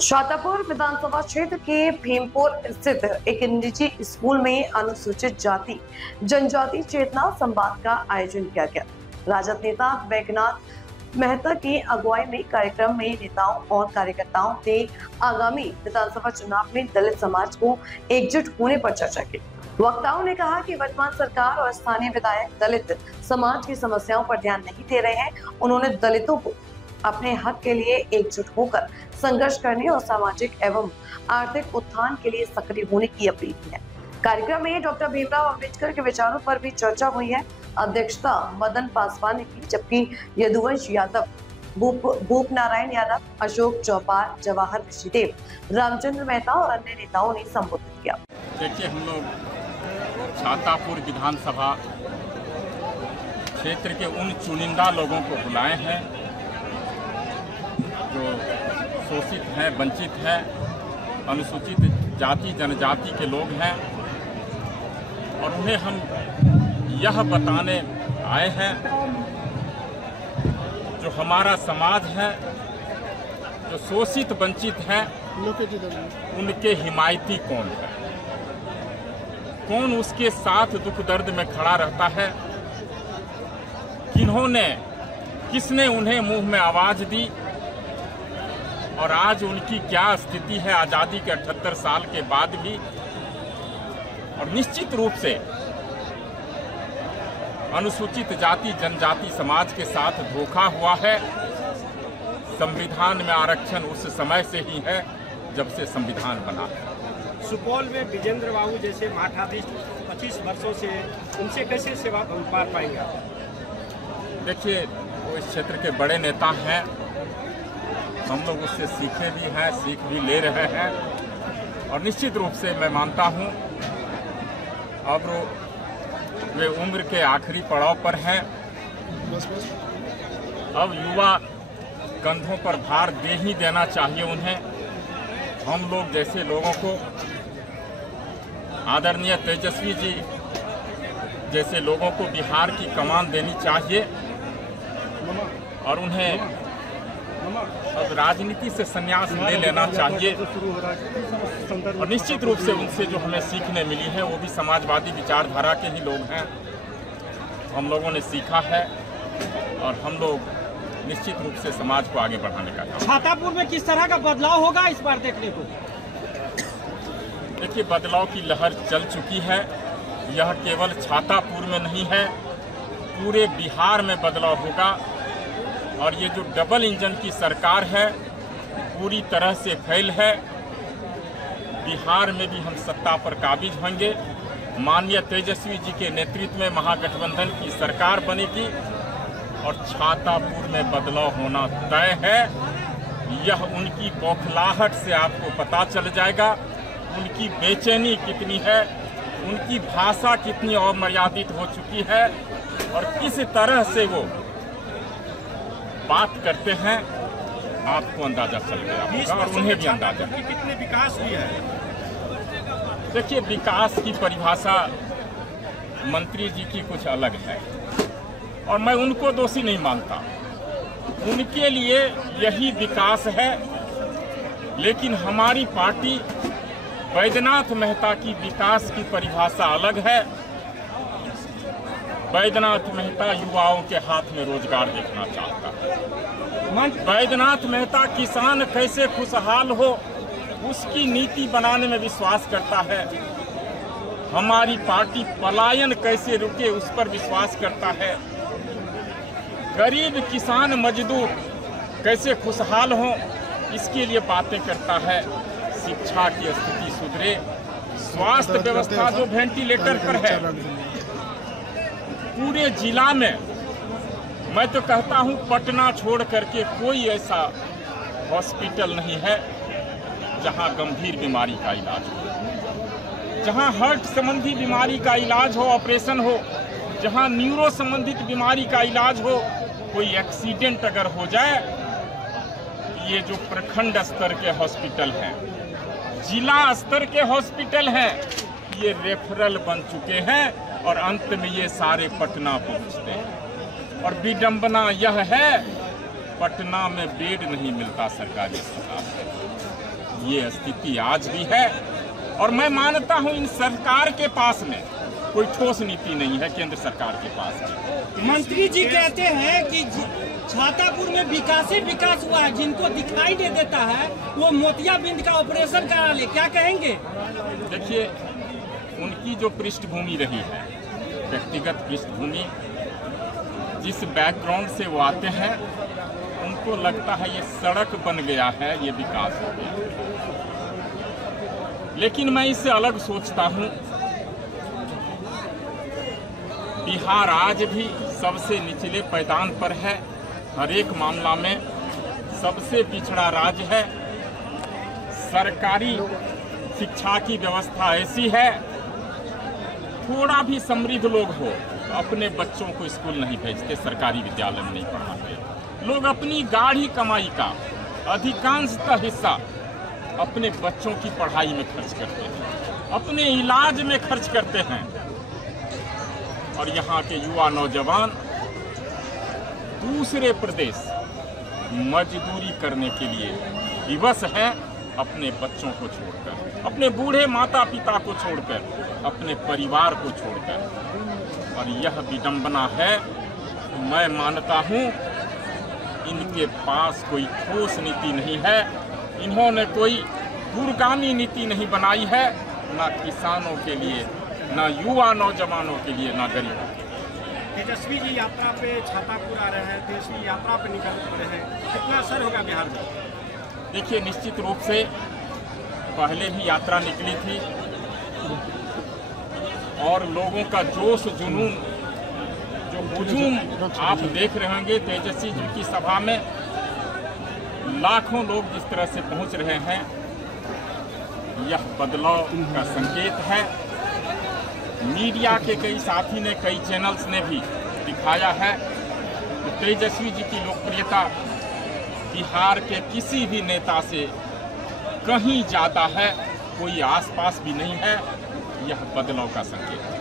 छातापुर विधानसभा क्षेत्र के भीमपुर स्थित एक निजी स्कूल में अनुसूचित जाति जनजाति चेतना संवाद का आयोजन किया गया। राजद नेता वैद्यनाथ मेहता की अगुवाई में कार्यक्रम में नेताओं और कार्यकर्ताओं ने आगामी विधानसभा चुनाव में दलित समाज को एकजुट होने पर चर्चा की। वक्ताओं ने कहा कि वर्तमान सरकार और स्थानीय विधायक दलित समाज की समस्याओं पर ध्यान नहीं दे रहे हैं। उन्होंने दलितों को अपने हक के लिए एकजुट होकर संघर्ष करने और सामाजिक एवं आर्थिक उत्थान के लिए सक्रिय होने की अपील की है। कार्यक्रम में डॉक्टर भीमराव अंबेडकर के विचारों पर भी चर्चा हुई है। अध्यक्षता मदन पासवान ने की, जबकि यदुवंश यादव, भूप नारायण यादव, अशोक चौपाल, जवाहर ऋषिदेव, रामचंद्र मेहता और अन्य नेताओं ने संबोधित किया। देखिए, हम लोग छातापुर विधानसभा क्षेत्र के उन चुनिंदा लोगों को बुलाए हैं जो शोषित हैं, वंचित हैं, अनुसूचित जाति जनजाति के लोग हैं, और उन्हें हम यह बताने आए हैं जो हमारा समाज है, जो शोषित वंचित हैं, उनके हिमायती कौन है, कौन उसके साथ दुख दर्द में खड़ा रहता है, किसने उन्हें मुंह में आवाज दी, और आज उनकी क्या स्थिति है आज़ादी के 78 साल के बाद भी। और निश्चित रूप से अनुसूचित जाति जनजाति समाज के साथ धोखा हुआ है। संविधान में आरक्षण उस समय से ही है जब से संविधान बना है। सुपौल में विजेंद्र बाबू जैसे मठाधीश 25 वर्षों से, उनसे कैसे सेवा पा पाएंगे? देखिए, वो इस क्षेत्र के बड़े नेता हैं, हम लोग उससे सीखे भी हैं, सीख भी ले रहे हैं, और निश्चित रूप से मैं मानता हूं अब वे उम्र के आखिरी पड़ाव पर हैं। अब युवा कंधों पर भार दे ही देना चाहिए उन्हें। हम लोग जैसे लोगों को, आदरणीय तेजस्वी जी जैसे लोगों को बिहार की कमान देनी चाहिए, और उन्हें अब राजनीति से संन्यास ले लेना चाहिए। और निश्चित रूप से उनसे जो हमें सीखने मिली है वो भी समाजवादी विचारधारा के ही लोग हैं। हम लोगों ने सीखा है और हम लोग निश्चित रूप से समाज को आगे बढ़ाने का काम। छातापुर में किस तरह का बदलाव होगा इस बार देखने को? देखिए, बदलाव की लहर चल चुकी है। यह केवल छातापुर में नहीं है, पूरे बिहार में बदलाव होगा। और ये जो डबल इंजन की सरकार है पूरी तरह से फेल है। बिहार में भी हम सत्ता पर काबिज होंगे। माननीय तेजस्वी जी के नेतृत्व में महागठबंधन की सरकार बनेगी और छातापुर में बदलाव होना तय है। यह उनकी बौखलाहट से आपको पता चल जाएगा, उनकी बेचैनी कितनी है, उनकी भाषा कितनी अमर्यादित हो चुकी है, और किस तरह से वो बात करते हैं आपको अंदाजा चल गया होगा, और उन्हें भी अंदाजा है। कितने विकास हुआ है? देखिए, विकास की परिभाषा मंत्री जी की कुछ अलग है, और मैं उनको दोषी नहीं मानता। उनके लिए यही विकास है, लेकिन हमारी पार्टी वैद्यनाथ मेहता की विकास की परिभाषा अलग है। वैद्यनाथ मेहता युवाओं के हाथ में रोजगार देखना चाहता है। वैद्यनाथ मेहता किसान कैसे खुशहाल हो उसकी नीति बनाने में विश्वास करता है। हमारी पार्टी पलायन कैसे रुके उस पर विश्वास करता है। गरीब किसान मजदूर कैसे खुशहाल हो इसके लिए बातें करता है। शिक्षा की स्थिति सुधरे, स्वास्थ्य व्यवस्था जो वेंटिलेटर पर है पूरे जिला में, मैं तो कहता हूं पटना छोड़ करके कोई ऐसा हॉस्पिटल नहीं है जहां गंभीर बीमारी का इलाज हो, जहां हार्ट संबंधी बीमारी का इलाज हो, ऑपरेशन हो, जहां न्यूरो संबंधित बीमारी का इलाज हो। कोई एक्सीडेंट अगर हो जाए, ये जो प्रखंड स्तर के हॉस्पिटल हैं, जिला स्तर के हॉस्पिटल हैं, ये रेफरल बन चुके हैं, और अंत में ये सारे पटना पहुंचते हैं। और विडंबना यह है, पटना में बेड नहीं मिलता सरकारी अस्पताल में। ये स्थिति आज भी है। और मैं मानता हूं इन सरकार के पास में कोई ठोस नीति नहीं है, केंद्र सरकार के पास। मंत्री जी कहते हैं कि छातापुर में विकास ही विकास हुआ है, जिनको दिखाई नहीं देता है वो मोतियाबिंद का ऑपरेशन करा ले, क्या कहेंगे? देखिए, उनकी जो पृष्ठभूमि रही है, व्यक्तिगत पृष्ठभूमि, जिस बैकग्राउंड से वो आते हैं, उनको लगता है ये सड़क बन गया है, ये विकास हो गया। लेकिन मैं इससे अलग सोचता हूं। बिहार आज भी सबसे निचले पैदान पर है, हर एक मामला में सबसे पिछड़ा राज्य है। सरकारी शिक्षा की व्यवस्था ऐसी है, थोड़ा भी समृद्ध लोग हो अपने बच्चों को स्कूल नहीं भेजते, सरकारी विद्यालय में नहीं पढ़ाते। लोग अपनी गाढ़ी कमाई का अधिकांशतः हिस्सा अपने बच्चों की पढ़ाई में खर्च करते हैं, अपने इलाज में खर्च करते हैं। और यहाँ के युवा नौजवान दूसरे प्रदेश मजदूरी करने के लिए विवश हैं, अपने बच्चों को छोड़कर, अपने बूढ़े माता पिता को छोड़कर, अपने परिवार को छोड़कर। और यह विडंबना है। मैं मानता हूँ इनके पास कोई ठोस नीति नहीं है, इन्होंने कोई दूरगामी नीति नहीं बनाई है, ना किसानों के लिए, ना युवा नौजवानों के लिए, ना गरीबों के लिए। तेजस्वी जी यात्रा पे छातापुर आ रहे हैं, तेजस्वी यात्रा पे निकल पड़े हैं, कितना असर होगा बिहार में? देखिए, निश्चित रूप से पहले भी यात्रा निकली थी और लोगों का जोश जुनून, जो हुजूम आप देख रहे होंगे तेजस्वी जी की सभा में, लाखों लोग जिस तरह से पहुंच रहे हैं, यह बदलाव का संकेत है। मीडिया के कई साथी ने, कई चैनल्स ने भी दिखाया है कि तेजस्वी जी की लोकप्रियता बिहार के किसी भी नेता से कहीं ज़्यादा है, कोई आसपास भी नहीं है। यह बदलाव का संकेत है।